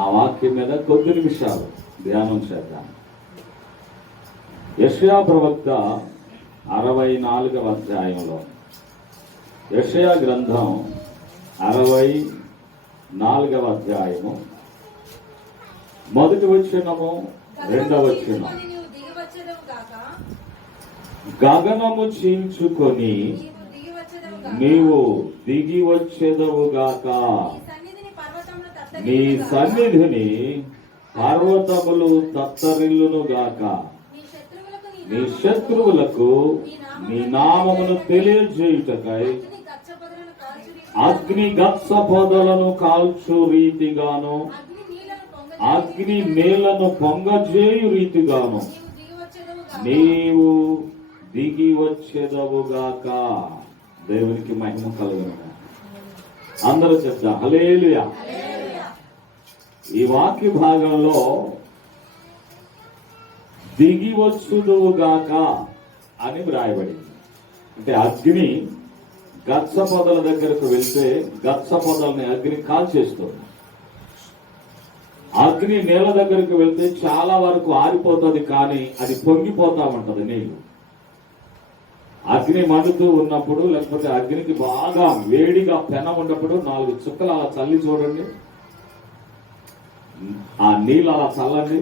ఆ వాక్యం మీద కొద్ది నిమిషాలు ధ్యానం చేద్దాం. యెషయా ప్రవక్త 64వ అధ్యాయంలో, యెషయా గ్రంథం 64వ అధ్యాయము మొదటి వచనము, రెండవ వచనం. గగనము చీల్చుకొని నీవు దిగి వచ్చేదవుగాక, నీ సన్నిధిని పర్వతములు తత్తరిల్లును గాక, నీ శత్రువులకు నీ నామమును తెలియజేయుటకై అగ్ని గచ్చ పొదలను కాల్చు రీతిగాను, అగ్ని నేలను పొంగజేయు రీతిగాను నీవు దిగి వచ్చేదవుగాక. దేవునికి మహిమ కలుగును. అందరూ చెప్తా హల్లెలూయా. ఈ వాక్య భాగంలో దిగి వచ్చుదువుగాక అని వ్రాయబడింది. అంటే అగ్ని గచ్చ పొదల దగ్గరకు వెళ్తే గచ్చ పొదల్ని అగ్ని కాల్చేస్తుంది. అగ్ని నేల దగ్గరకు వెళ్తే చాలా వరకు ఆరిపోతుంది, కానీ అది పొంగిపోతా ఉంటది నీళ్లు. అగ్ని మండుతూ ఉన్నప్పుడు, లేకపోతే అగ్నికి బాగా వేడిగా పెన ఉన్నప్పుడు 4 చుక్కలు అలా చల్లి చూడండి, ఆ నీళ్ళు అలా చల్లండి,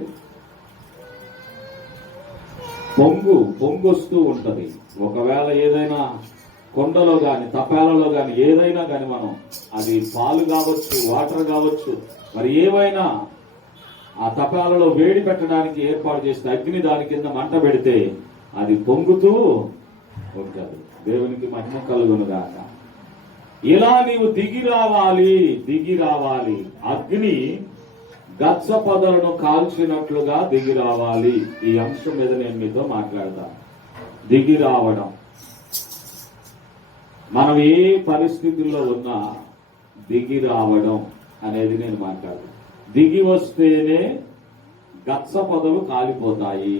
పొంగొస్తూ ఉంటది. ఒకవేళ ఏదైనా కొండలో గాని తపాలలో గాని ఏదైనా గాని మనం, అది పాలు కావచ్చు, వాటర్ కావచ్చు, మరి ఏవైనా ఆ తపాలలో వేడి పెట్టడానికి ఏర్పాటు చేస్తే అగ్ని దాని కింద మంట పెడితే అది పొంగుతూ ఉంటది. దేవునికి మహిమ కలుగును గాక. ఇలా నీవు దిగి రావాలి. అగ్ని గచ్చ పొదలను కాల్చినట్లుగా దిగి రావాలి. ఈ అంశం మీద నేను మీతో మాట్లాడతాను. దిగి రావడం. మనం ఏ పరిస్థితుల్లో ఉన్నా దిగి రావడం అనేది నేను మాట్లాడతాను. దిగి వస్తేనే గచ్చ పొదలు కాలిపోతాయి.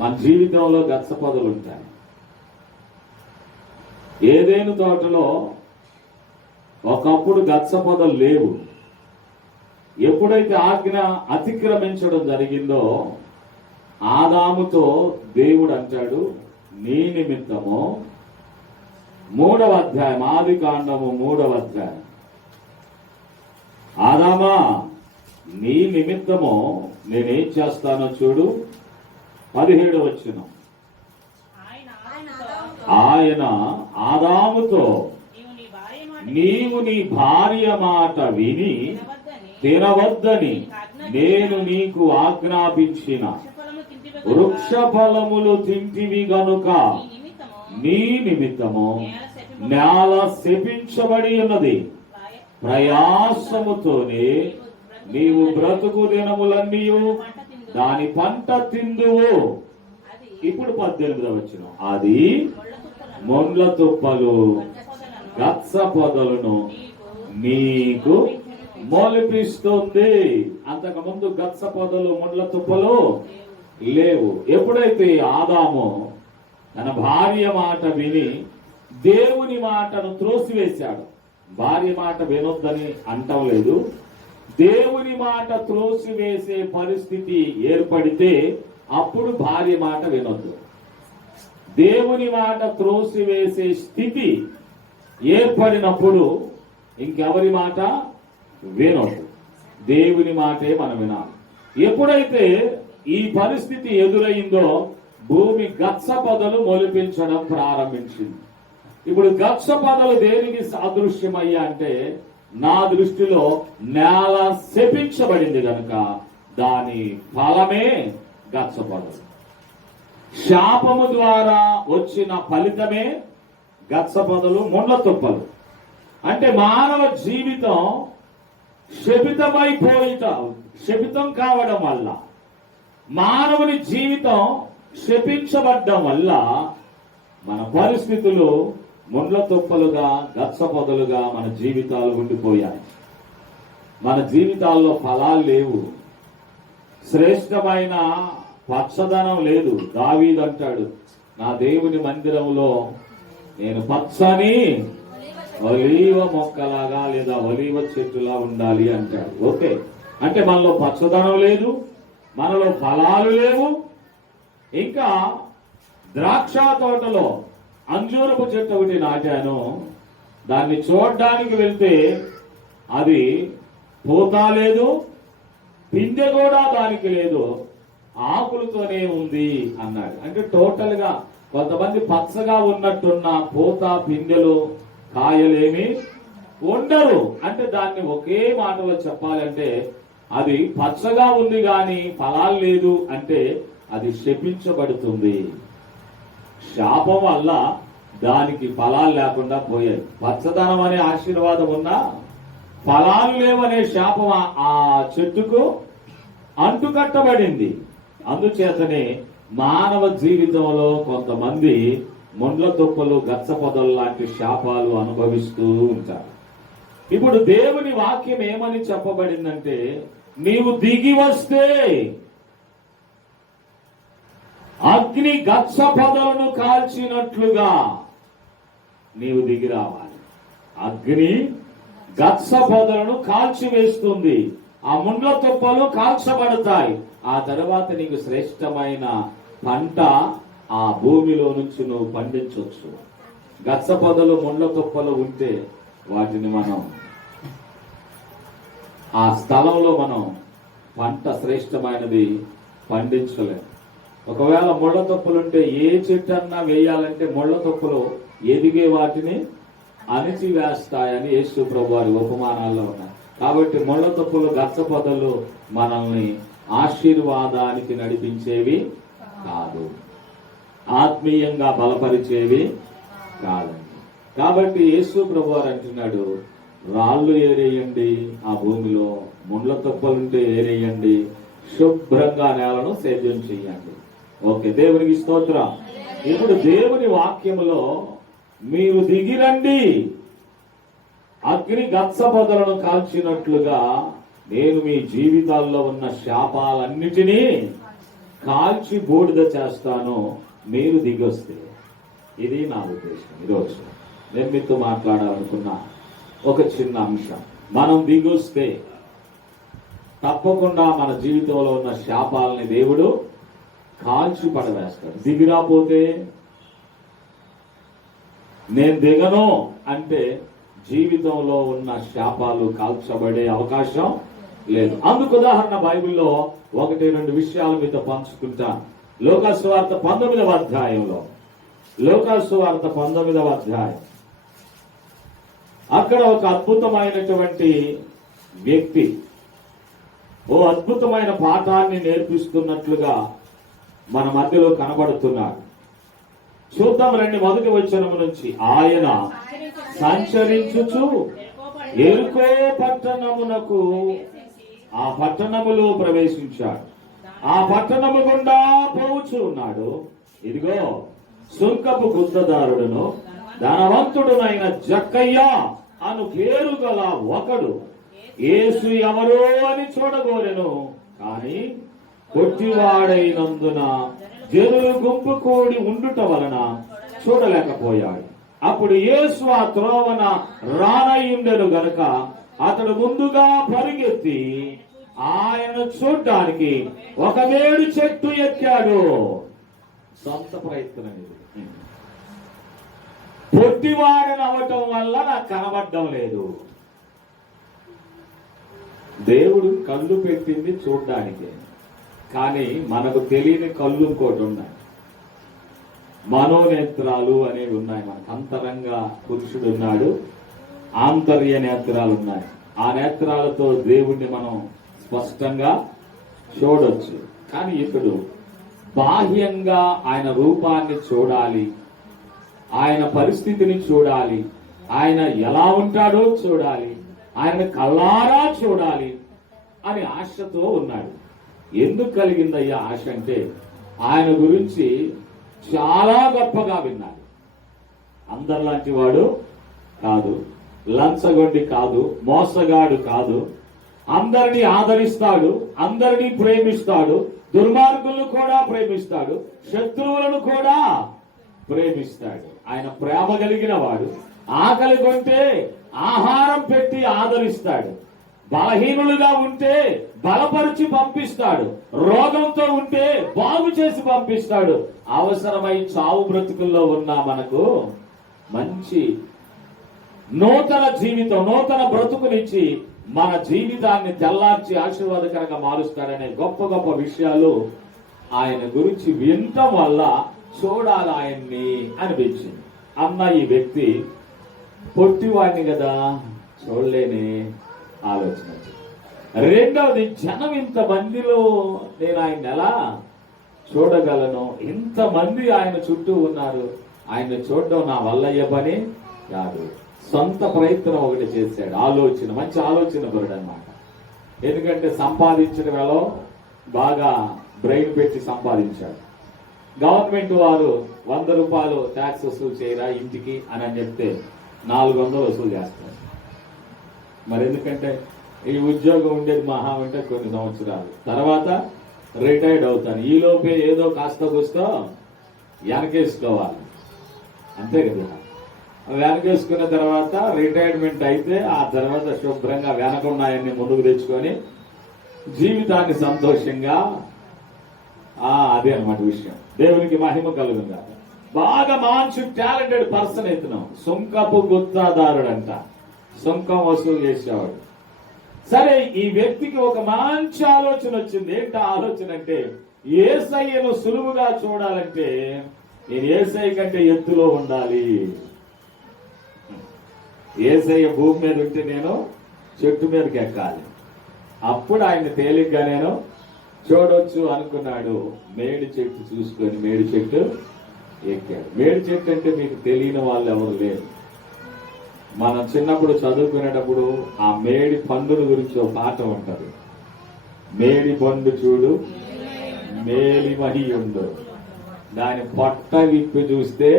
మన జీవితంలో గచ్చ పొదలు ఉంటాయి. ఏదేను తోటలో ఒకప్పుడు గచ్చ పొదలు లేవు. ఎప్పుడైతే ఆజ్ఞ అతిక్రమించడం జరిగిందో ఆదాముతో దేవుడు అంటాడు, నీ నిమిత్తము 3వ అధ్యాయం, ఆదికాండము 3వ అధ్యాయం, ఆదామా నీ నిమిత్తము నేనేం చేస్తానో చూడు. 17వ వచనం, ఆయన ఆదాముతో నీవు నీ భార్య మాట విని తినవద్దని నేను నీకు ఆజ్ఞాపించిన వృక్ష ఫలములు తింటివి గనుక నీ నిమిత్తము నేల శపించబడి ఉన్నది, ప్రయాసముతోనే నీవు బ్రతుకు దినములన్నీ దాని పంట తిందువు. ఇప్పుడు 18వ వచనం, అది మొండ్ల తుప్పలు గచ్చ పొదలను నీకు మొలిపిస్తుంది. అంతకుముందు గచ్చ పొదలు మొండ్ల తుప్పలు లేవు. ఎప్పుడైతే ఆదాము తన భార్య మాట విని దేవుని మాటను త్రోసివేశాడు, భార్య మాట వినొద్దని అంటం లేదు, దేవుని మాట త్రోసివేసే పరిస్థితి ఏర్పడితే అప్పుడు భార్య మాట వినొద్దు. దేవుని మాట త్రోసివేసే స్థితి ఏర్పడినప్పుడు ఇంకెవరి మాట వినొద్దు, దేవుని మాటే మనం వినాలి. ఎప్పుడైతే ఈ పరిస్థితి ఎదురైందో భూమి గచ్చ పొదలు మొలిపించడం ప్రారంభించింది. ఇప్పుడు గచ్చ పొదలు దేనికి సాదృశ్యమయ్యా అంటే, నా దృష్టిలో నేల శపించబడింది కనుక దాని ఫలమే గచ్చ పొదలు. శాపము ద్వారా వచ్చిన ఫలితమే గచ్చ పొదలు, మొండ్ల తుప్పలు. అంటే మానవ జీవితం శపితం కావడం వల్ల, మానవుని జీవితం శపించబడ్డం వల్ల మన పరిస్థితులు మొండ్ల తుప్పలుగా, గచ్చ పొదలుగా మన జీవితాలు ఉండిపోయాయి. మన జీవితాల్లో ఫలాలు లేవు, శ్రేష్టమైన పచ్చదనం లేదు. దావీదు అంటాడు, నా దేవుని మందిరంలో నేను పచ్చని ఒలీవ మొక్కలాగా లేదా ఒలీవ చెట్టులా ఉండాలి అంటాడు. ఓకే, అంటే మనలో పచ్చదనం లేదు, మనలో ఫలాలు లేవు. ఇంకా ద్రాక్ష తోటలో అంజూరపు చెట్టు ఒకటి నాటాను, దాన్ని చూడడానికి వెళ్తే అది పూత లేదు, పిందె కూడా దానికి లేదు, ఆకులతోనే ఉంది అన్నాడు. అంటే టోటల్ గా కొంతమంది పచ్చగా ఉన్నట్టున్న పూత పిందెలు కాయలేమి ఉండరు. అంటే దాన్ని ఒకే మాటలో చెప్పాలంటే అది పచ్చగా ఉంది గాని ఫలాలు లేదు అంటే అది శపించబడుతుంది. శాపం వల్ల దానికి ఫలాలు లేకుండా పోయాయి. పచ్చదనం అనే ఆశీర్వాదం ఉన్నా ఫలాలు లేవనే శాపం ఆ చెట్టుకు అంటుకట్టబడింది. అందుచేతనే మానవ జీవితంలో కొంతమంది ముండ్ల తుప్పలు, గచ్చ పొదలు లాంటి శాపాలు అనుభవిస్తూ ఉంటారు. ఇప్పుడు దేవుని వాక్యం ఏమని చెప్పబడిందంటే, నీవు దిగి వస్తే అగ్ని గచ్చ పొదలను కాల్చినట్లుగా నీవు దిగి రావాలి. అగ్ని గచ్చ పొదలను కాల్చివేస్తుంది, ఆ ముండ్ల తుప్పలు కాల్చబడతాయి. ఆ తర్వాత నీకు శ్రేష్టమైన పంట ఆ భూమిలో నుంచి నువ్వు పండించవచ్చు. గచ్చ పొదలు, ముండ్ల తుప్పలు ఉంటే వాటిని మనం ఆ స్థలంలో మనం పంట శ్రేష్టమైనది పండించలేం. ఒకవేళ ముళ్ళ తుప్పలుంటే ఏ చెట్టు అన్నా వేయాలంటే ముళ్ళ తుప్పలు ఎదిగే వాటిని అణిచి వేస్తాయని యేసు ప్రభు వారి ఉపమానాల్లో ఉన్నాయి. కాబట్టి ముళ్ళ తుప్పలు, గచ్చ పొదలు మనల్ని ఆశీర్వాదానికి నడిపించేవి కాదు, ఆత్మీయంగా బలపరిచేవి కాదండి. కాబట్టి యేసు ప్రభు వారు అంటున్నాడు, రాళ్ళు ఏరేయండి, ఆ భూమిలో ముండ్ల తుప్పలుంటే ఏరేయండి, శుభ్రంగా నేలను సేద్యం చేయండి. ఓకే, దేవునికి స్తోత్రం. ఇప్పుడు దేవుని వాక్యములో మీరు దిగిరండి, అగ్ని గచ్చ పొదలను కాల్చినట్లుగా నేను మీ జీవితాల్లో ఉన్న శాపాలన్నిటినీ కాల్చి బూడిద చేస్తాను, మీరు దిగొస్తే. ఇది నా ఉద్దేశం. ఈరోజు నేను మీతో మాట్లాడాలనుకున్న ఒక చిన్న అంశం. మనం దిగొస్తే తప్పకుండా మన జీవితంలో ఉన్న శాపాలని దేవుడు కాల్చి పడవేస్తాడు. దిగిరాపోతే, నేను దిగను అంటే జీవితంలో ఉన్న శాపాలు కాల్చబడే అవకాశం లేదు. అందుకు ఉదాహరణ బైబిల్లో 1-2 విషయాలు మీతో పంచుకుంటాను. లూకా సువార్త 19వ అధ్యాయంలో, లూకా సువార్త 19వ అధ్యాయం, అక్కడ ఒక అద్భుతమైనటువంటి వ్యక్తి ఓ అద్భుతమైన పాఠాన్ని నేర్పిస్తున్నట్లుగా మన మధ్యలో కనబడుతున్నాడు. చూద్దాం రండి, మొదటి వచనము నుంచి. ఆయన సంచరించుచు ఎరుకో పట్టణమునకు, ఆ పట్టణములో ప్రవేశించాడు. ఆ పట్టణము గుండా పోవచ్చు ఉన్నాడు. ఇదిగో సుంకపు గుత్తదారుడును ధనవంతుడునైన జక్కయ్య అను పేరు గల ఒకడు యేసు ఎవరో అని చూడగోరెను. కాని కొట్టివాడైనందున జనులు గుంపు కూడి ఉండుట వలన చూడలేకపోయాడు. అప్పుడు యేసు ఆ త్రోవన రానయ్యుండెను గనుక అతడు ముందుగా పరిగెత్తి ఆయనను చూడ్డానికి ఒక వేడు చెట్టు ఎక్కాడు. సొంత ప్రయత్నం ఇది. పొట్టివాడని అవటం వల్ల నాకు కనబడ్డం లేదు. దేవుడు కళ్ళు పెట్టింది చూడ్డానికి, కానీ మనకు తెలియని కళ్ళు ఇంకోటి ఉన్నాయి. మనోనేత్రాలు అనేవి ఉన్నాయి. మనకు అంతరంగా పురుషుడు ఉన్నాడు, ఆంతర్య నేత్రాలు ఉన్నాయి. ఆ నేత్రాలతో దేవుణ్ణి మనం స్పష్టంగా చూడొచ్చు. కానీ ఇప్పుడు బాహ్యంగా ఆయన రూపాన్ని చూడాలి, ఆయన పరిస్థితిని చూడాలి, ఆయన ఎలా ఉంటాడో చూడాలి, ఆయన కళ్ళారా చూడాలి అని ఆశతో ఉన్నాడు. ఎందుకు కలిగిందయ్యా ఆశ అంటే, ఆయన గురించి చాలా గొప్పగా విన్నాడు. అందరిలాంటి వాడు కాదు, లంచగొండి కాదు, మోసగాడు కాదు, అందరినీ ఆదరిస్తాడు, అందరినీ ప్రేమిస్తాడు, దుర్మార్గులను కూడా ప్రేమిస్తాడు, శత్రువులను కూడా ప్రేమిస్తాడు. ఆయన ప్రేమ కలిగిన వాడు, ఆకలి కొంటే ఆహారం పెట్టి ఆదరిస్తాడు. బలహీనులుగా ఉంటే బలపరిచి పంపిస్తాడు. రోగంతో ఉంటే బాగు చేసి పంపిస్తాడు. అవసరమై చావు బ్రతుకుల్లో ఉన్న మనకు మంచి నూతన జీవితం, నూతన బ్రతుకునిచ్చి మన జీవితాన్ని తెల్లార్చి ఆశీర్వాదకరంగా మారుస్తాడనే గొప్ప గొప్ప విషయాలు ఆయన గురించి వినటం వల్ల చూడాలి ఆయన్ని అనిపించింది. అన్న ఈ వ్యక్తి పొట్టివాడిని కదా, చూడలేని ఆలోచన వచ్చింది. రెండవది, జనం ఇంతమందిలో నేను ఆయన ఎలా చూడగలను? ఇంతమంది ఆయన చుట్టూ ఉన్నారు, ఆయన చూడడం నా వల్ల అయ్యే పని కాదు. సొంత ప్రయత్నం ఒకటి చేశాడు. ఆలోచన, మంచి ఆలోచన పరుడు అన్నమాట. ఎందుకంటే సంపాదించడం ఎలా బాగా బ్రెయిన్ పెట్టి సంపాదించాడు. గవర్నమెంట్ వారు 100 రూపాయలు ట్యాక్స్ వసూలు చేయరా ఇంటికి అని చెప్తే 400 వసూలు చేస్తారు. మరి ఎందుకంటే ఈ ఉద్యోగం ఉండేది మహా అంటే కొన్ని సంవత్సరాలు, తర్వాత రిటైర్డ్ అవుతాను. ఈ లోపే ఏదో కాస్త కూస్తో వెనకేసుకోవాలి, అంతే కదా. వెనకేసుకున్న తర్వాత రిటైర్మెంట్ అయితే ఆ తర్వాత శుభ్రంగా వెనకున్నాయన్ని ముందుకు తెచ్చుకొని జీవితాన్ని సంతోషంగా అదే అన్నమాట విషయం. దేవునికి మహిమ కలుగుగా. బాగా మంచి టాలెంటెడ్ పర్సన్ ఇతను. సుంకపు గుత్తాదారుడంట, సుంకం వసూలు చేసేవాడు. సరే, ఈ వ్యక్తికి ఒక మంచి ఆలోచన వచ్చింది. ఏంటి ఆలోచన అంటే, యేసయ్యను సులువుగా చూడాలంటే నేను యేసయ్య కంటే ఎత్తులో ఉండాలి. యేసయ్య భూమి మీద ఉంటే నేను చెట్టు మీదకి ఎక్కాలి, అప్పుడు ఆయన తేలిగ్గా నేను చూడొచ్చు అనుకున్నాడు. మేడి చెట్టు చూసుకొని మేడి చెట్టు ఎక్కాడు. మేడి చెట్టు అంటే మీకు తెలియని వాళ్ళు ఎవరు లేరు. మనం చిన్నప్పుడు చదువుకునేటప్పుడు ఆ మేడి పండును గురించి ఒక పాట ఉంటది. మేడి పండు చూడు మేలి మహియుండు, దాని పొట్ట విప్పి చూస్తే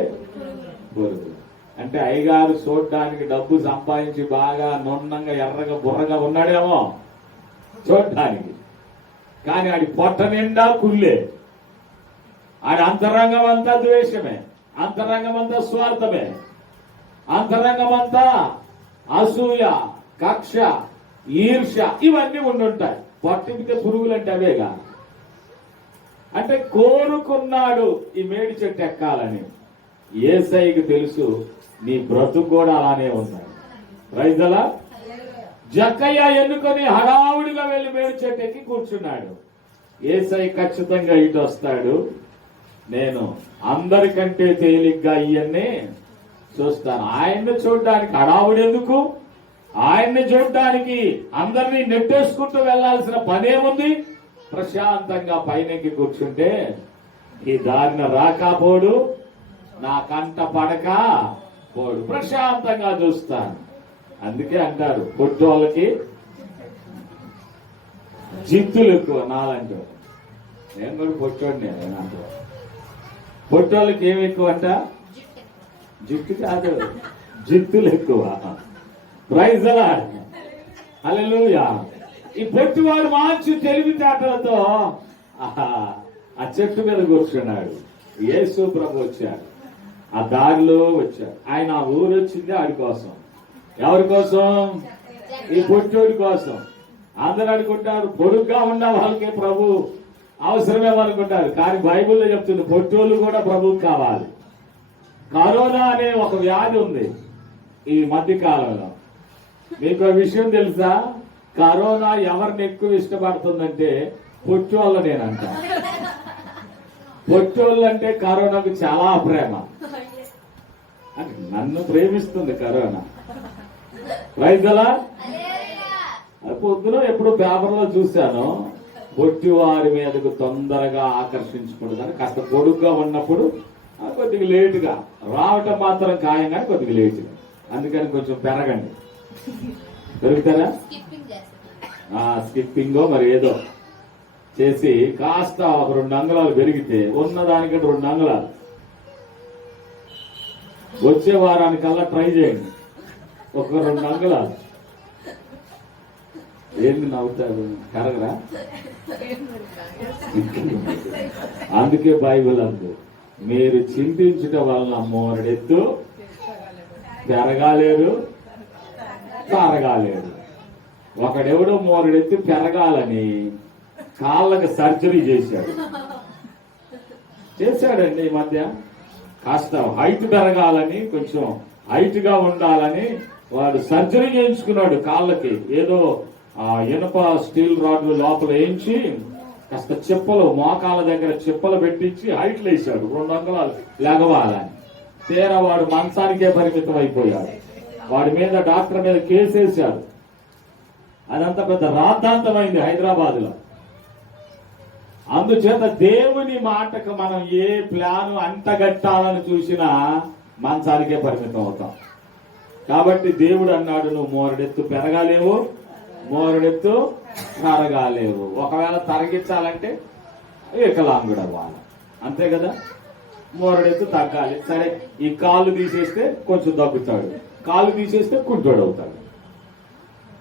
పొరుగు. అంటే అయ్యగారు చూడడానికి డబ్బు సంపాదించి బాగా నున్నంగా ఎర్రగా బుర్రగా ఉన్నాడేమో చూడడానికి, కానీ ఆడి పొట్ట నిండా కుళ్ళే. ఆడి అంతరంగం అంతా ద్వేషమే, అంతరంగం అంతా స్వార్థమే, అంతరంగం అంతా అసూయ, కక్ష, ఈర్ష్య ఇవన్నీ ఉండుంటాయి. పొట్టిపితే పురుగులు అంటే అవేగా. అంటే కోరుకున్నాడు ఈ మేడి చెట్టు ఎక్కాలని. యేసయ్యకి తెలుసు నీ బ్రతుకు కూడా అలానే ఉన్నాడు. రైతుల జక్కయ్య ఎన్నుకొని హడావుడిగా వెళ్లి మేడి చెట్టు ఎక్కి కూర్చున్నాడు. యేసయ్య ఖచ్చితంగా ఇటు వస్తాడు, నేను అందరికంటే తేలిగ్గా ఇవన్నీ చూస్తాను. ఆయన్ని చూడడానికి హడావుడి ఎందుకు? ఆయన్ని చూడడానికి అందరినీ నెట్టేసుకుంటూ వెళ్లాల్సిన పనేముంది? ప్రశాంతంగా పైనకి కూర్చుంటే ఈ దారిన రాకపోడు, నా కంట పడక పోడు, ప్రశాంతంగా చూస్తాను. అందుకే అంటారు పొట్టోళ్ళకి జిత్తులు ఎక్కువ. నాలంటూ నేను కూడా పొట్టోడిని. అంటూ పొట్టోళ్ళకి ఏమి ఎక్కువ అంట? జిట్టు కాదు, జిత్తులు ఎక్కువ. ప్రైజ్ ది లార్డ్, హల్లెలూయా. ఈ పొట్టివాడు మంచి తెలివితేటలతో ఆ చెట్టు మీద కూర్చున్నాడు. యేసు ప్రభు వచ్చాడు, ఆ దారిలో వచ్చాడు. ఆయన ఆ ఊరు వచ్చింది ఆడి కోసం. ఎవరి కోసం? ఈ పొట్టోడి కోసం. అందరూ అనుకుంటారు పొడుగ్గా ఉన్న వాళ్ళకే ప్రభు అవసరమేమనుకుంటారు, కానీ బైబిల్లో చెప్తుంది పొట్టోళ్ళు కూడా ప్రభువు కావాలి. కరోనా అనే ఒక వ్యాధి ఉంది ఈ మధ్య కాలంలో. మీకు విషయం తెలుసా? కరోనా ఎవరిని ఎక్కువ ఇష్టపడుతుందంటే పొట్టోళ్ళు. నేనంట పొట్టోళ్ళు అంటే కరోనాకు చాలా ప్రేమ. అంటే నన్ను ప్రేమిస్తుంది కరోనా. రైతులా పొద్దున ఎప్పుడు పేపర్లో చూశాను, పొట్టి వారి మీదకు తొందరగా ఆకర్షించుకుంటుందని. కాస్త పొడుగ్గా ఉన్నప్పుడు కొద్దిగా లేటుగా రావటం మాత్రం ఖాయం, కానీ కొద్దిగా లేటుగా. అందుకని కొంచెం పెరగండి. పెరుగుతారా? స్కిప్పింగో మరి ఏదో చేసి కాస్త ఒక 2 అంగుళాలు పెరిగితే ఉన్నదానికంటే 2 అంగుళాలు వచ్చే వారానికల్లా ట్రై చేయండి. ఒక 2 అంగుళాలు. ఏంది నవ్వుతారు? కరగరా? అందుకే బైబిల్ అందు మీరు చింతించడం వలన మోరడెత్తు పెరగాలేరు, తరగాలేరు. ఒకడెవడో మోరడెత్తి పెరగాలని కాళ్ళకి సర్జరీ చేశాడండి ఈ మధ్య. కాస్త హైట్ పెరగాలని, కొంచెం హైట్ గా ఉండాలని వాడు సర్జరీ చేయించుకున్నాడు కాళ్ళకి. ఏదో ఇనప స్టీల్ రాడ్లు లోపల వేయించి కాస్త చిప్పలు, మోకాళ్ళ దగ్గర చిప్పలు పెట్టించి హైట్ లేచాడు 2 అంగుళాలు లెగవాలని. తీరా వాడు మంచానికే పరిమితం అయిపోయాడు. వాడి మీద డాక్టర్ మీద కేసేశారు. అదంతా పెద్ద రాద్ధాంతమైంది హైదరాబాద్ లో. అందుచేత దేవుని మాటకు మనం ఏ ప్లాను అంటగట్టాలని చూసినా మంచానికే పరిమితం అవుతాం. కాబట్టి దేవుడు అన్నాడు, నువ్వు మోరడెత్తు పెరగాలేవు, మోరడెత్తు తరగాలేవు. ఒకవేళ తరగించాలంటే వికలాంగుడు అవ్వాలి, అంతే కదా. మోరడెత్తు తగ్గాలి. సరే, ఈ కాళ్ళు తీసేస్తే కొంచెం తగ్గుతాడు, కాళ్ళు తీసేస్తే కుంటోడు అవుతాడు,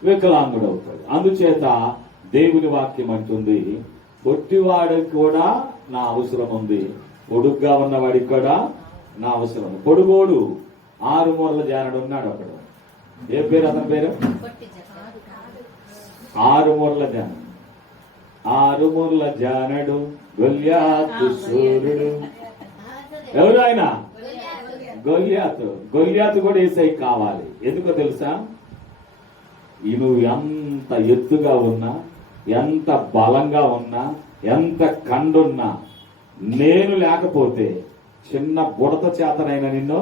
వికలాంగుడు అవుతాడు. అందుచేత దేవుని వాక్యం అంటుంది, పొట్టివాడికి కూడా నా అవసరం ఉంది, పొడుగ్గా ఉన్నవాడికి కూడా నా అవసరం ఉంది. పొడుగోడు 6 మూరల జానడు ఉన్నాడు ఒకడు. ఏ పేరు అతని పేరు? 6 మూరల జానడు. 6 మూరల జానడు గొల్యాతు సూర్యుడు. ఎవరు ఆయన? గొల్యాతు. గొల్యాతు కూడా యేసై కావాలి. ఎందుకో తెలుసా? నువ్వు ఎంత ఎత్తుగా ఉన్నా, ఎంత బలంగా ఉన్నా, ఎంత కండున్నా, నేను లేకపోతే చిన్న బుడత చేతనైనా నిన్ను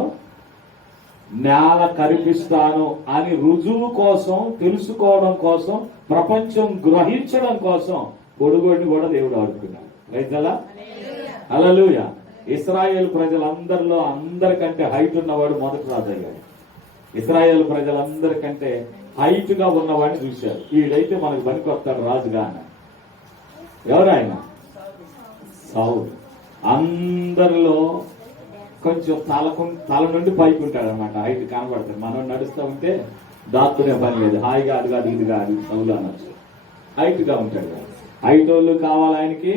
నేల కరిపిస్తాను అని రుజువు కోసం, తెలుసుకోవడం కోసం, ప్రపంచం గ్రహించడం కోసం పొడుగోడిని కూడా దేవుడు ఆడుకున్నాడు. రైతలా హల్లెలూయా. ఇశ్రాయేల్ ప్రజలందరిలో అందరికంటే హైట్ ఉన్నవాడు మొదటి రాజు అయ్యాడు. ఇశ్రాయేల్ ప్రజలందరికంటే హైట్ గా ఉన్నవాడిని చూశారు. వీడైతే మనకు పనికొస్తాడు రాజుగా అన్న. ఎవరు ఆయన? సౌలు. అందరిలో కొంచెం తల నుండి పైకి ఉంటాడు అనమాట, హైట్ కనబడతాడు. మనం నడుస్తూ ఉంటే దాక్కునే పని లేదు, హాయిగా అది కాదు ఇది కాదు సౌలు అనొచ్చు. హైట్ గా ఉంటాడు. హైట్ వాళ్ళు కావాలి ఆయనకి,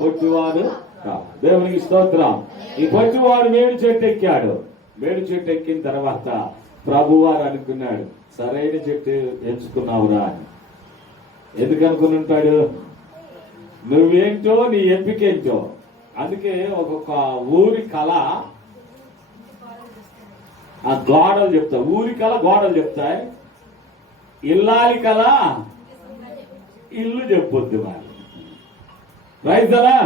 పొట్టివాడు కావాలి. దేవునికి స్తోత్రం. ఈ పొట్టివాడు మేడి చెట్టు ఎక్కాడు. మేడి చెట్టు ఎక్కిన తర్వాత ప్రభువారు అనుకున్నాడు, సరైన చెట్టు ఎంచుకున్నావురా అని. ఎందుకు అనుకుని ఉంటాడు? నువ్వేంటో, నీ ఎంపికేంటో. అందుకే ఒక్కొక్క ఊరి కళ ఆ గోడలు చెప్తాయి. ఊరి కళ గోడలు చెప్తాయి, ఇల్లాలి కళ ఇల్లు చెప్పొద్దు. మరి రైట్ అలా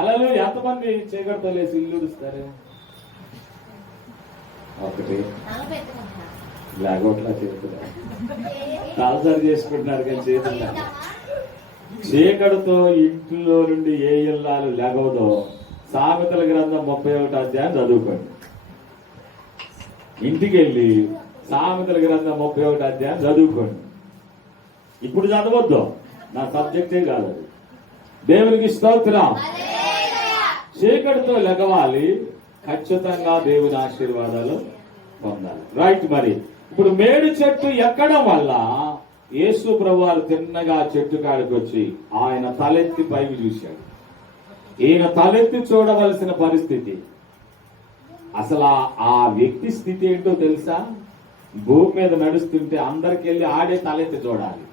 అలా ఎంతమంది చీకటితో లేసి ఇల్లు ఉడుస్తారు? ఒకటి లేకపోట్లా చేతున్నారు, తలసరి చేసుకుంటున్నారు కానీ చేతులు. చీకటితో ఇంట్లో నుండి ఏ ఇల్లాలు లేగవదో సామెతల గ్రంథం 31వ అధ్యాయం చదువుకోండి. ఇంటికి వెళ్ళి సామెతల గ్రంథం 31వ అధ్యాయం చదువుకోండి. ఇప్పుడు చదవద్దు, నా సబ్జెక్టే కాదు అది. దేవునికి స్తోత్రం. చీకటితో లెగవాలి, ఖచ్చితంగా దేవుని ఆశీర్వాదాలు పొందాలి. రైట్. మరి ఇప్పుడు మేడి చెట్టు ఎక్కడం వల్ల యేసు ప్రభువారు తిన్నగా చెట్టు కాడికి వచ్చి ఆయన తలెత్తి పైకి చూశాడు. ఈయన తలెత్తి చూడవలసిన పరిస్థితి. అసలు ఆ వ్యక్తి స్థితి ఏంటో తెలుసా? భూమి మీద నడుస్తుంటే అందరికి వెళ్ళి ఆడే తలెత్తి చూడాలి,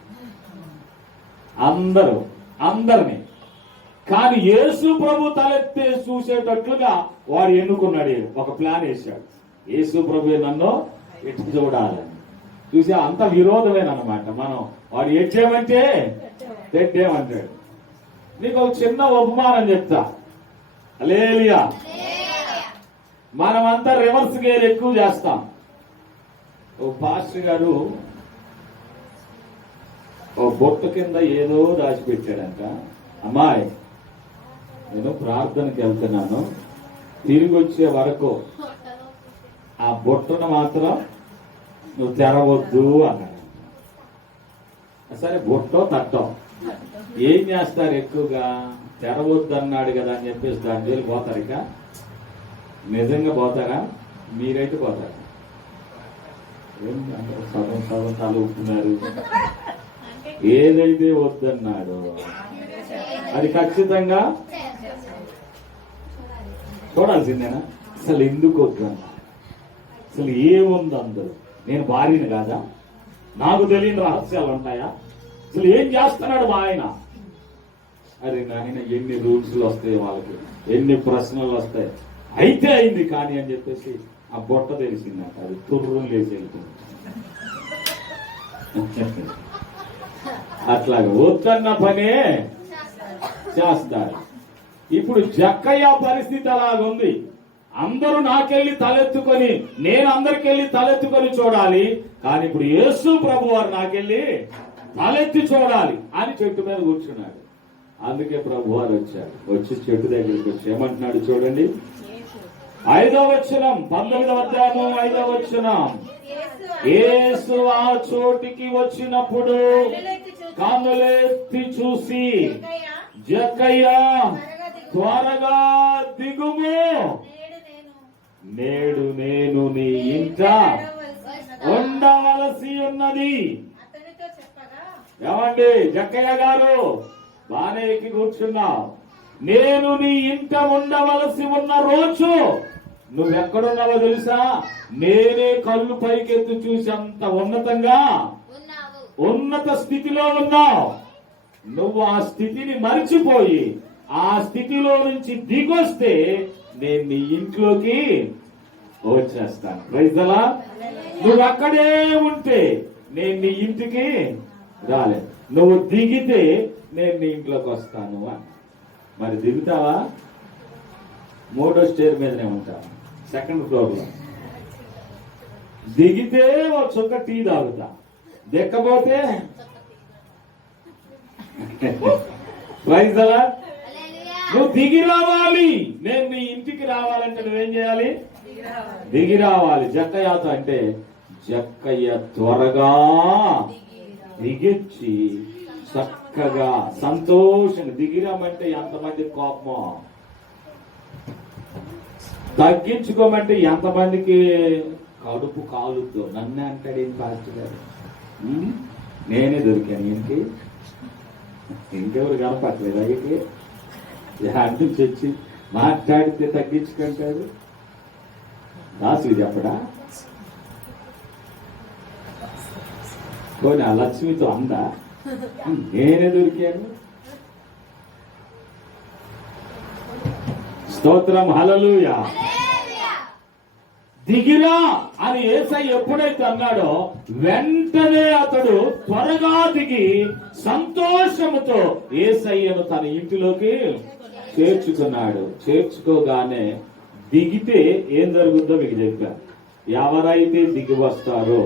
అందరిని. కానీ యేసు ప్రభు తలెత్తి చూసేటట్లుగా వాడు ఎన్నుకున్నాడు, ఒక ప్లాన్ వేశాడు. యేసు ప్రభు నన్ను ఎట్టు చూడాలని చూసి అంత విరోధమేనమాట. మనం వాడు ఎట్టేమంటే తెట్టేమంటాడు. నీకు ఒక చిన్న ఉపమానం చెప్తా. హల్లెలూయా. మనమంతా రివర్స్ గేర్ ఎక్కువ చేస్తాం. ఓ పాస్టర్ గారు ఓ బొట్టు కింద ఏదో దాచిపెట్టాడంట. అమ్మాయి, నేను ప్రార్థనకి వెళ్తున్నాను, తిరిగి వచ్చే వరకు ఆ బొట్టును మాత్రం నువ్వు తెరవద్దు అన్నాడు. సరే, బొట్టో తట్టో ఏం చేస్తారు? ఎక్కువగా తెరవద్దు అన్నాడు కదా అని చెప్పేసి దాని జోలికి పోతారు. ఇక నిజంగా పోతారా? మీరైతే పోతారా? సగం తల ఊపుతున్నారు. ఏదైతే వద్దన్నాడు అది ఖచ్చితంగా చూడాల్సిందేనా? అసలు ఎందుకు వద్దన్నా? అసలు ఏముంది అందరూ? నేను భార్యను కాదా? నాకు తెలియని రహస్యాలు ఉంటాయా? అసలు ఏం చేస్తున్నాడు మా ఆయన? అరే నాయన, ఎన్ని రూల్స్లు వస్తాయి వాళ్ళకి, ఎన్ని ప్రశ్నలు వస్తాయి. అయితే అయింది కానీ అని చెప్పేసి ఆ బొట్ట తెలిసిందట, అది తుర్రం లేచి వెళ్తుంది. అట్లాగా వద్దన్న పనే చేస్తారు. ఇప్పుడు జక్కయ్య పరిస్థితి అలాగుంది. అందరూ నాకెళ్ళి తలెత్తుకొని, నేను అందరికెళ్ళి తలెత్తుకొని చూడాలి, కానీ ఇప్పుడు యేసు ప్రభు వారు నాకెళ్ళి తలెత్తి చూడాలి అని చెట్టు మీద కూర్చున్నాడు. అందుకే ప్రభు వారు వచ్చాడు. వచ్చి చెట్టు దగ్గరికి వచ్చి ఏమంటున్నాడు చూడండి, 5వ వచనం, 19వ అధ్యాయం 5వ వచనం. యేసు ఆ చోటికి వచ్చినప్పుడు కన్నులెత్తి చూసి, జక్కయ్య త్వరగా దిగుము, నేడు నేను నీ ఇంట ఉండవలసి ఉన్నది. ఏమండి జక్కయ్య గారు, బానే ఎక్కి కూర్చున్నావు. నేను నీ ఇంట ఉండవలసి ఉన్న రోజు నువ్వెక్కడున్నావో తెలుసా? నేనే కళ్ళు పైకెత్తి చూసి అంత ఉన్నత స్థితిలో ఉన్నావు. నువ్వు ఆ స్థితిని మరిచిపోయి ఆ స్థితిలో నుంచి దిగొస్తే నేను నీ ఇంట్లోకి వచ్చేస్తాను. Praise the lord. నువ్వు అక్కడే ఉంటే నేను నీ ఇంటికి రాలేదు. నువ్వు దిగితే నేను నీ ఇంట్లోకి వస్తాను అని. మరి దిగుతావా? 3వ స్టేర్ మీదనే ఉంటావా? 2nd ఫ్లోర్ లో దిగితే ఒక చుక్క టీ తాగుతా, దిక్కపోతే ప్రైజ్ ది లార్డ్. నువ్వు దిగి రావాలి. నేను నీ ఇంటికి రావాలంటే నువ్వేం చేయాలి? దిగి రావాలి. జక్కయ్యతో అంటే జక్కయ్య త్వరగా దిగిచ్చి చక్కగా సంతోషంగా దిగిరామంటే ఎంతమంది కోపమో, తగ్గించుకోమంటే ఎంతమందికి కడుపు కాలుద్దో. నన్నే అంటాడు ఏం పాస్టర్ గారు, నేనే దొరికాను ఈయనకి, ఇంకెవరు కనపట్లేదు అయితే అంటూ తెచ్చి మాట్లాడితే తగ్గించుకుంటాడు. దాసు చెప్పడా? పోనీ ఆ లక్ష్మితో అందా నేనే దొరికాను. స్తోత్రం, హల్లెలూయా. దిగిరా అని యేసయ్య ఎప్పుడైతే అన్నాడో వెంటనే అతడు త్వరగా దిగి సంతోషముతో యేసయ్యను తన ఇంటిలోకి చేర్చుకున్నాడు. చేర్చుకోగానే దిగితే ఏం జరుగుతుందో మీకు చెప్పాను. ఎవరైతే దిగి వస్తారో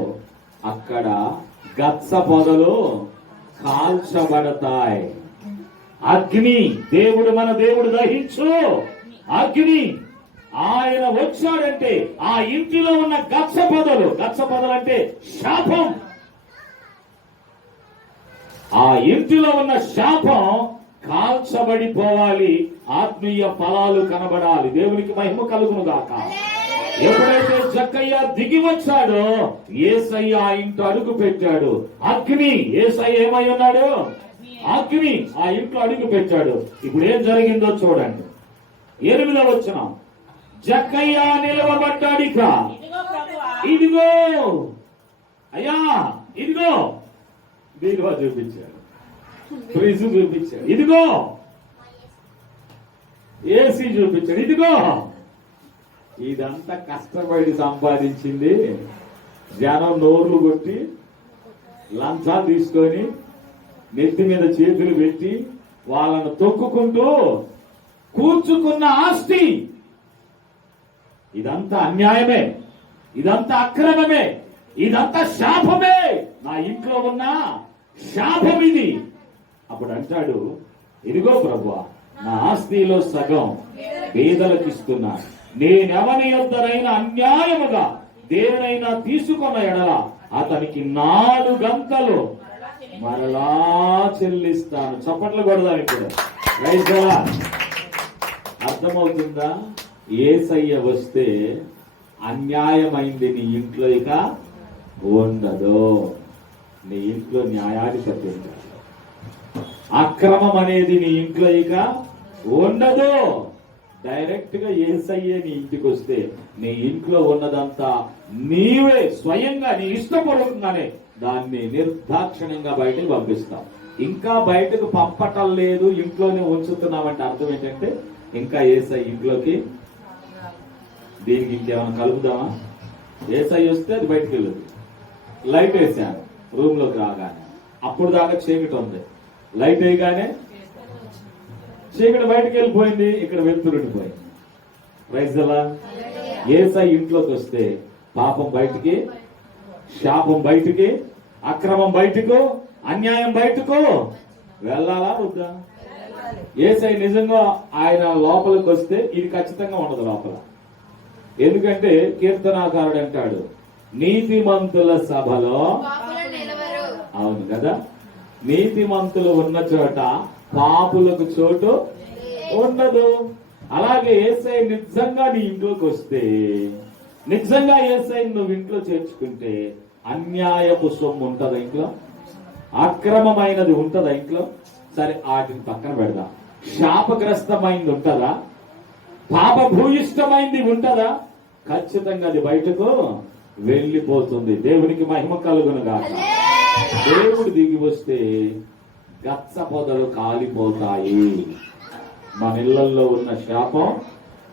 అక్కడ గచ్చ పొదలు కాల్చబడతాయి. అగ్ని, దేవుడు మన దేవుడు దహించు అగ్ని. ఆయన వచ్చాడంటే ఆ ఇంటిలో ఉన్న గచ్చ పొదలు అంటే శాపం, ఆ ఇంటిలో ఉన్న శాపం కాల్చబడిపోవాలి. ఆత్మీయ ఫలాలు కనబడాలి. దేవునికి మహిమ కలుగును గాక. ఎప్పుడైతే జక్కయ్య దిగి వచ్చాడో యేసయ్య ఆ ఇంట్లో అడుగు పెట్టాడు. అగ్ని, యేసయ్య ఏమై ఉన్నాడు? అగ్ని. ఆ ఇంట్లో అడుగు పెట్టాడు. ఇప్పుడు ఏం జరిగిందో చూడండి. 8వ వచనం. జక్కయ్య నిలవబడ్డాడు. ఇక ఇదిగో అయ్యా, ఇదిగో బీరువా చూపించాడు, ఫ్రిడ్జ్ చూపించాడు, ఇదిగో ఏసీ చూపించాడు, ఇదిగో. ఇదంతా కష్టపడి సంపాదించింది. జనం నోర్లు కొట్టి లంచాలు తీసుకొని నెత్తి మీద చేతులు పెట్టి వాళ్ళను తొక్కుకుంటూ కూర్చుకున్న ఆస్తి. ఇదంతా అన్యాయమే, ఇదంతా అక్రమమే, ఇదంతా శాపమే. నా ఇంట్లో ఉన్న శాపం ఇది. అప్పుడు అంటాడు, ఇదిగో ప్రభువా, నా ఆస్తిలో సగం పేదలకు ఇస్తున్నా. నేనెవని యొద్దనైనా అన్యాయముగా దేనినైనా తీసుకున్న ఎడల అతనికి 4 గంటలు మరలా చెల్లిస్తాను. చప్పట్లు కొడదాం ఇప్పుడు. రైతులా అర్థమవుతుందా? యేసయ్య వస్తే అన్యాయమైంది నీ ఇంట్లో ఇక ఉండదు. నీ ఇంట్లో న్యాయాధిపతి ఉంటాడు. అక్రమం అనేది నీ ఇంట్లో ఇక ఉండదు. డైరెక్ట్ గా యేసయ్యే నీ ఇంటికి వస్తే నీ ఇంట్లో ఉన్నదంతా నీవే స్వయంగా నీ ఇష్టపూర్వకంగానే దాన్ని నిర్దాక్షిణ్యంగా బయటకు పంపిస్తావు. ఇంకా బయటకు పంపటం లేదు, ఇంట్లోనే ఉంచుతున్నామంటే అర్థం ఏంటంటే ఇంకా యేసయ్య ఇంట్లోకి దీనికి ఇంకేమైనా కలుపుదామా? యేసయ్య వస్తే అది బయటకు వెళ్ళదు. లైట్ వేసాను రూమ్ లోకి రాగానే, అప్పుడు దాకా చీకటి ఉంది, లైట్ వేయగానే చీకటి బయటకు వెళ్ళిపోయింది, ఇక్కడ వెలుతురుండిపోయింది. Praise the lord. యేసయ్య ఇంట్లోకి వస్తే పాపం బయటికి, శాపం బయటికి, అక్రమం బయటకు, అన్యాయం బయటకు వెళ్ళాలా వద్దా? యేసయ్య నిజంగా ఆయన లోపలికి వస్తే ఇది ఖచ్చితంగా ఉండదు లోపల. ఎందుకంటే కీర్తనాకారుడు అంటాడు, నీతిమంతుల సభలో, అవును కదా, నీతిమంతులు ఉన్న చోట పాపులకు చోటు ఉండదు. అలాగే యేసయ్య నిజంగా నీ ఇంట్లోకి వస్తే, నిజంగా యేసయ్య నువ్వు ఇంట్లో చేర్చుకుంటే అన్యాయపు సొమ్ము ఉంటదా ఇంట్లో? అక్రమమైనది ఉంటదా ఇంట్లో? సరే వాటిని పక్కన పెడదాం. శాపగ్రస్తమైంది ఉంటదా? పాప భూయిష్టమైంది ఉంటదా? ఖచ్చితంగా అది బయటకు వెళ్ళిపోతుంది. దేవునికి మహిమ కలుగునుగాక. దేవుడు దిగి వస్తే గచ్చ పొదలు కాలిపోతాయి. మన ఇళ్లలో ఉన్న శాపం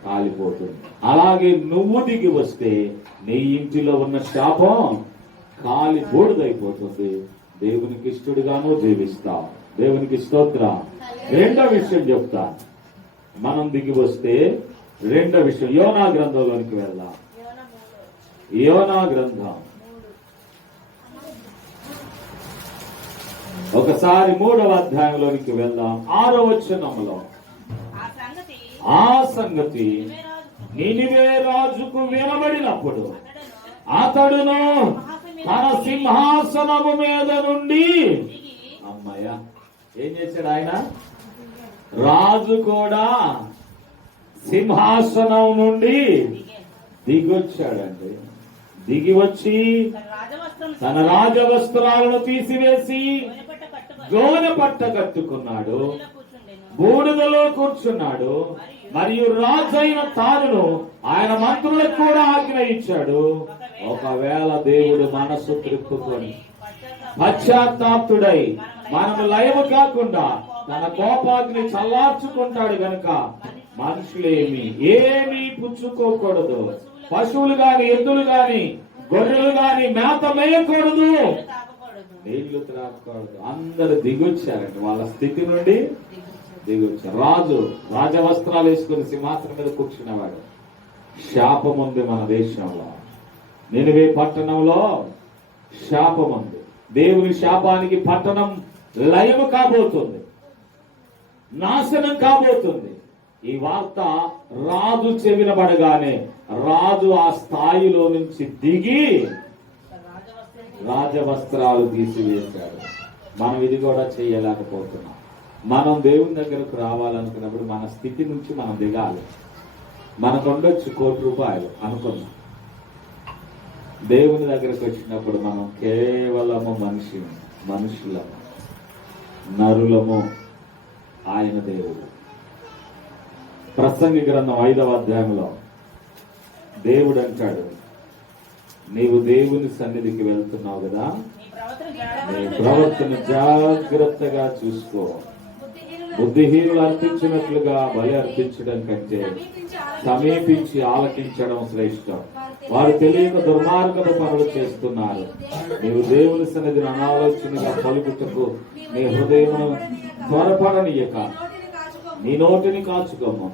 కాలిపోతుంది. అలాగే నువ్వు దిగి వస్తే నీ ఇంటిలో ఉన్న శాపం కాలి బూడిదైపోతుంది. దేవునికి ఇష్టడుగాను జీవిస్తాం. దేవునికి స్తోత్రం. రెండో విషయం చెప్తా, మనం దిగి వస్తే రెండో విషయం యోనా గ్రంథంలోనికి వెళ్దాం. యోనా గ్రంథం ఒకసారి 3వ అధ్యాయంలోనికి వెళ్దాం. 6వ వచనంలో ఆ సంగతి నినివే రాజుకు వినబడినప్పుడు అతడును తన సింహాసనము మీద నుండి, అమ్మయ్య, ఏం చేశాడు ఆయన? రాజు కూడా సింహాసనం నుండి దిగొచ్చాడండి. దిగి వచ్చి తన రాజవస్త్రాలను తీసివేసి గోనె పట్ట కట్టుకున్నాడు, బూడిదలో కూర్చున్నాడు. మరియు రాజైన తానును ఆయన మంత్రులకు కూడా ఆజ్ఞ ఇచ్చాడు, ఒకవేళ దేవుడు మనసు త్రిప్పుకొని పశ్చాత్తాప్తుడై మనము లయము కాకుండా తన కోపాగ్ని చల్లార్చుకుంటాడు గనుక మనుషులేమి ఏమీ పుచ్చుకోకూడదు. పశువులు గాని, ఎద్దులు గాని, గొర్రెలు గాని మేత మేయకూడదు, నీళ్లు త్రాగకూడదు. అందరు దిగొచ్చారండి, వాళ్ళ స్థితి నుండి దిగొచ్చారు. రాజు రాజవస్త్రాలు వేసుకుని సింహాసనం మీద కూర్చునేవాడు. శాపం ఉంది మన దేశంలో. నినివే పట్టణంలో శాపం ఉంది. దేవుని శాపానికి పట్టణం లయము కాబోతుంది, నాశనం కాబోతుంది. ఈ వార్త రాజు చెవిన పడగానే రాజు ఆ స్థాయిలో నుంచి దిగి రాజవస్త్రాలు తీసివేశాడు. మనం ఇది కూడా చేయలేకపోతున్నాం. మనం దేవుని దగ్గరకు రావాలనుకున్నప్పుడు మన స్థితి నుంచి మనం దిగాలి. మనకు ఉండొచ్చు ₹1,00,00,000 అనుకున్నాం. దేవుని దగ్గరకు వచ్చినప్పుడు మనం కేవలము మనుషులము, నరులము, ఆయన దేవుడు. ప్రసంగి గ్రంథం 5వ అధ్యాయంలో దేవుడు అంటాడు, నీవు దేవుని సన్నిధికి వెళ్తున్నావు కదా, నీ ప్రవర్తన జాగ్రత్తగా చూసుకో. బుద్ధిహీనులు అర్పించినట్లుగా బలి అర్పించడం కంటే సమీపించి ఆలకించడం శ్రేష్టం. వారు తెలియక దుర్మార్గపు పనులు చేస్తున్నారు. నీవు దేవుని సన్నిధిని అనాలోచనగా పలుకుటకు నీ హృదయమును త్వరపడనీయక నీ నోటిని కాచుకోము.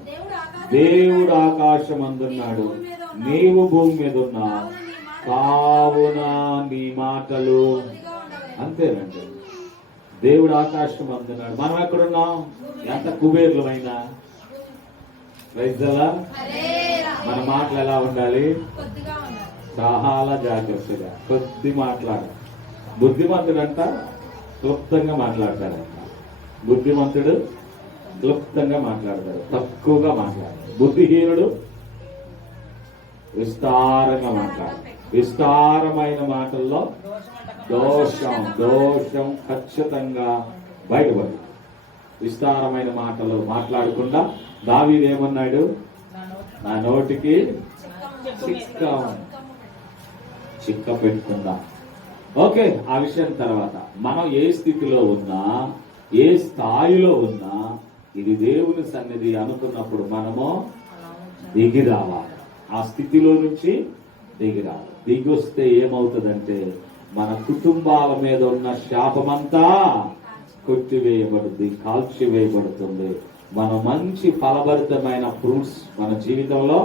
దేవుడు ఆకాశం అందున్నాడు, నీవు భూమి మీద ఉన్నావు, కావున నీ మాటలు, అంతేనండి. దేవుడు ఆకాశం అందున్నాడు, మనం ఎక్కడున్నాం? ఎంత కుబేర్లమైనా. Praise the lord. మన మాటలు ఎలా ఉండాలి? చాలా జాగ్రత్తగా, కొద్ది మాట్లాడాలి. బుద్ధిమంతుడు అంట క్లుప్తంగా మాట్లాడతాడంట. బుద్ధిమంతుడు క్లుప్తంగా మాట్లాడతాడు, తక్కువగా మాట్లాడతాడు. బుద్ధిహీనుడు విస్తారంగా మాట్లాడతాడు. విస్తారమైన మాటల్లో దోషం ఖచ్చితంగా బయటపడు. విస్తారమైన మాటలు మాట్లాడకుండా దావీదు ఏమన్నాడు? నా నోటికి చిక్క పెట్టుకుందాం. ఓకే, ఆ విషయం తర్వాత. మనం ఏ స్థితిలో ఉన్నా, ఏ స్థాయిలో ఉన్నా, ఇది దేవుని సన్నిధి అనుకున్నప్పుడు మనము దిగి రావాలి. ఆ స్థితిలో నుంచి దిగి రావాలి. దిగొస్తే ఏమవుతుందంటే మన కుటుంబాల మీద ఉన్న శాపమంతా కొట్టివేయబడుతుంది, కాల్చివేయబడుతుంది. మనం మంచి ఫలభరితమైన ఫ్రూట్స్, మన జీవితంలో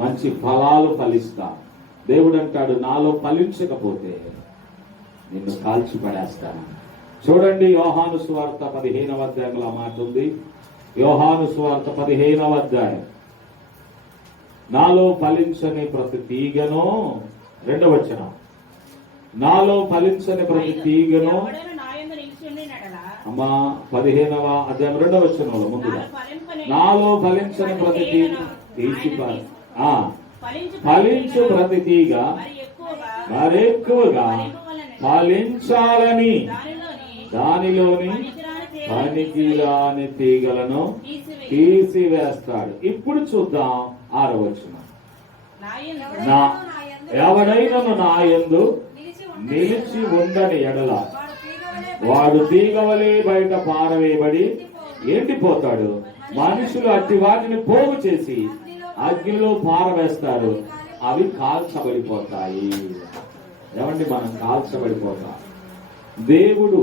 మంచి ఫలాలు ఫలిస్తాం. దేవుడు అంటాడు, నాలో ఫలించకపోతే నిన్ను కాల్చి పడేస్తాను. చూడండి, యోహాను సువార్త 15వ అధ్యాయంలో మాట ఉంది. యోహాను సువార్త 15వ అధ్యాయం. నాలో ఫలించని ప్రతి తీగను, 2వ వచనం, నాలో ఫలించని ప్రతి తీగను, అమ్మా 15వ అధ్యాయం 2వ వచనంలో ముందుగా, నాలో ఫలించని ప్రతి తీగ తీసి ఫలించు ప్రతి తీగ మరెక్కువగా ఫలించాలని దానిలోని పనికిరాని తీగలను తీసివేస్తాడు. ఇప్పుడు చూద్దాం 6వ వచనం. ఎవడైనను నా యందు నిలిచి ఉండని ఎడల వాడు తీగవలే బయట పారవేయబడి ఎండిపోతాడు. మనుషులు అట్టి వాటిని పోగు చేసి అగ్నిలో పారవేస్తారు, అవి కాల్చబడిపోతాయి. ఏమండి, మనం కాల్చబడిపోతాం. దేవుడు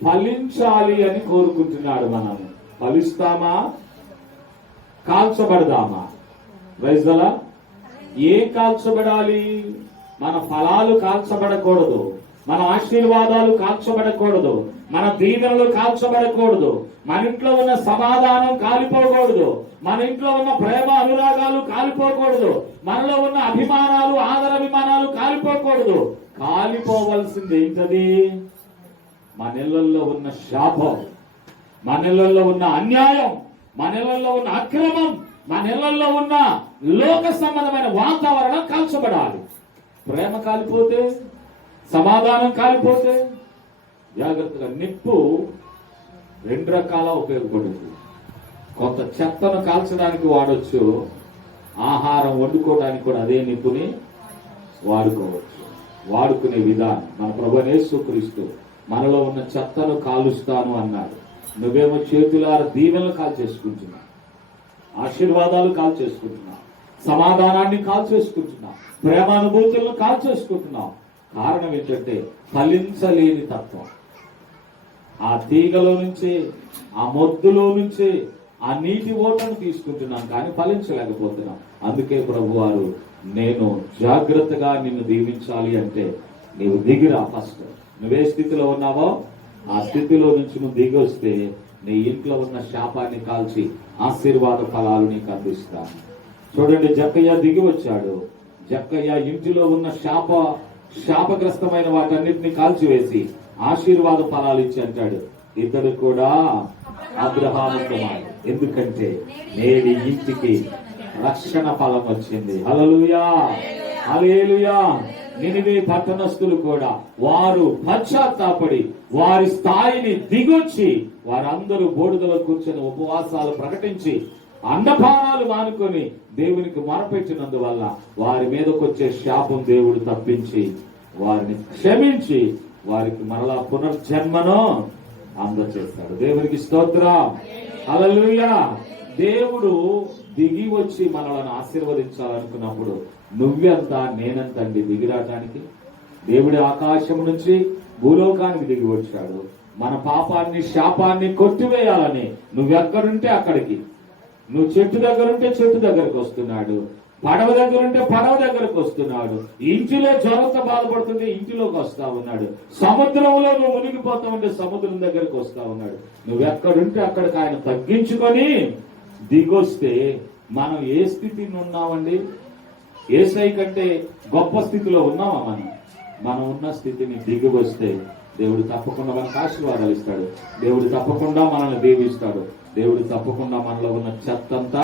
ఫలించాలి అని కోరుకుంటున్నాడు. మనం ఫలిస్తామా, కాల్చబడదామా? వైజలా ఏం కాల్చబడాలి? మన ఫలాలు కాల్చబడకూడదు, మన ఆశీర్వాదాలు కాల్చబడకూడదు, మన దీవెనలు కాల్చబడకూడదు, మన ఇంట్లో ఉన్న సమాధానం కాలిపోకూడదు, మన ఇంట్లో ఉన్న ప్రేమ అనురాగాలు కాలిపోకూడదు, మనలో ఉన్న అభిమానాలు ఆదరాభిమానాలు కాలిపోకూడదు. కాలిపోవలసింది ఏంటది? మన ఇళ్లలో ఉన్న శాపం, మన ఇళ్లలో ఉన్న అన్యాయం, మన ఇళ్లలో ఉన్న అక్రమం, మన ఇళ్లలో ఉన్న లోక సంబంధమైన వాతావరణం కాల్చబడాలి. ప్రేమ కాలిపోతే, సమాధానం కాలిపోతే జాగ్రత్తగా. నిప్పు 2 రకాల ఉపయోగపడుతుంది. కొంత చెత్తను కాల్చడానికి వాడొచ్చు, ఆహారం వండుకోవడానికి కూడా అదే నిప్పుని వాడుకోవచ్చు. వాడుకునే విధానం మన ప్రభువైన యేసుక్రీస్తు మనలో ఉన్న చెత్తను కాలుస్తాను అన్నాడు. నువ్వేమో చేతులార దీవెనలు కాల్చేసుకుంటున్నావు, ఆశీర్వాదాలు కాల్చేసుకుంటున్నావు, సమాధానాన్ని కాల్చేసుకుంటున్నావు, ప్రేమానుభూతులను కాల్చేసుకుంటున్నావు. కారణం ఏంటంటే ఫలించలేని తత్వం. ఆ తీగలో నుంచి, ఆ మొద్దులో నుంచి ఆ నీటి ఓటను తీసుకుంటున్నాం, కానీ ఫలించలేకపోతున్నాం. అందుకే ప్రభువారు, నేను జాగ్రత్తగా నిన్ను దీవించాలి అంటే నీవు దిగిరా. ఫస్ట్ నువ్వే స్థితిలో ఉన్నావో ఆ స్థితిలో నుంచి నువ్వు దిగి వస్తే నీ ఇంట్లో ఉన్న శాపాన్ని కాల్చి ఆశీర్వాద ఫలాలు నీకు అందిస్తాను. చూడండి, జక్కయ్య దిగి వచ్చాడు. జక్కయ్య ఇంటిలో ఉన్న శాపగ్రస్తమైన వాటన్నిటిని కాల్చివేసి ఆశీర్వాద ఫలాలు ఇచ్చి అంటాడు, ఇతడు కూడా అబ్రహాము కుమారుడు, ఎందుకంటే నేడి ఇంటికి రక్షణ ఫలం వచ్చింది. హల్లెలూయా, హల్లెలూయా. నినివే పట్టణస్థులు కూడా వారు పశ్చాత్తాపడి వారి స్థాయిని దిగొచ్చి వారందరూ బూడిదలో కూర్చొని ఉపవాసాలు ప్రకటించి అన్నపానాలు మానుకొని దేవునికి మొరపెట్టినందువల్ల వారి మీదకొచ్చే శాపం దేవుడు తప్పించి వారిని క్షమించి వారికి మరలా పునర్జన్మను అందచేస్తాడు. దేవునికి స్తోత్రం, హల్లెలూయా. దేవుడు దిగి వచ్చి మనలను ఆశీర్వదించాలనుకున్నప్పుడు నువ్వెంత నేనంతండి దిగిరాటానికి? దేవుడి ఆకాశం నుంచి భూలోకానికి దిగి వచ్చాడు మన పాపాన్ని, శాపాన్ని కొట్టివేయాలని. నువ్వెక్కడుంటే అక్కడికి, నువ్వు చెట్టు దగ్గరుంటే చెట్టు దగ్గరకు వస్తున్నాడు, పడవ దగ్గరుంటే పడవ దగ్గరకు వస్తున్నాడు, ఇంటిలో జ్వరంతో బాధపడుతుంటే ఇంటిలోకి వస్తా ఉన్నాడు, సముద్రంలో నువ్వు మునిగిపోతా ఉంటే సముద్రం దగ్గరకు వస్తా ఉన్నాడు. నువ్వెక్కడుంటే అక్కడికి ఆయన తగ్గించుకొని దిగొస్తే మనం ఏ స్థితిని ఉన్నామండి? యేసయ్య కంటే గొప్ప స్థితిలో ఉన్నామా? మనం ఉన్న స్థితిని దిగి వస్తే దేవుడు తప్పకుండా మనకు ఆశీర్వాదాలు ఇస్తాడు. దేవుడు తప్పకుండా మనల్ని దీవిస్తాడు. దేవుడు తప్పకుండా మనలో ఉన్న చెత్తంతా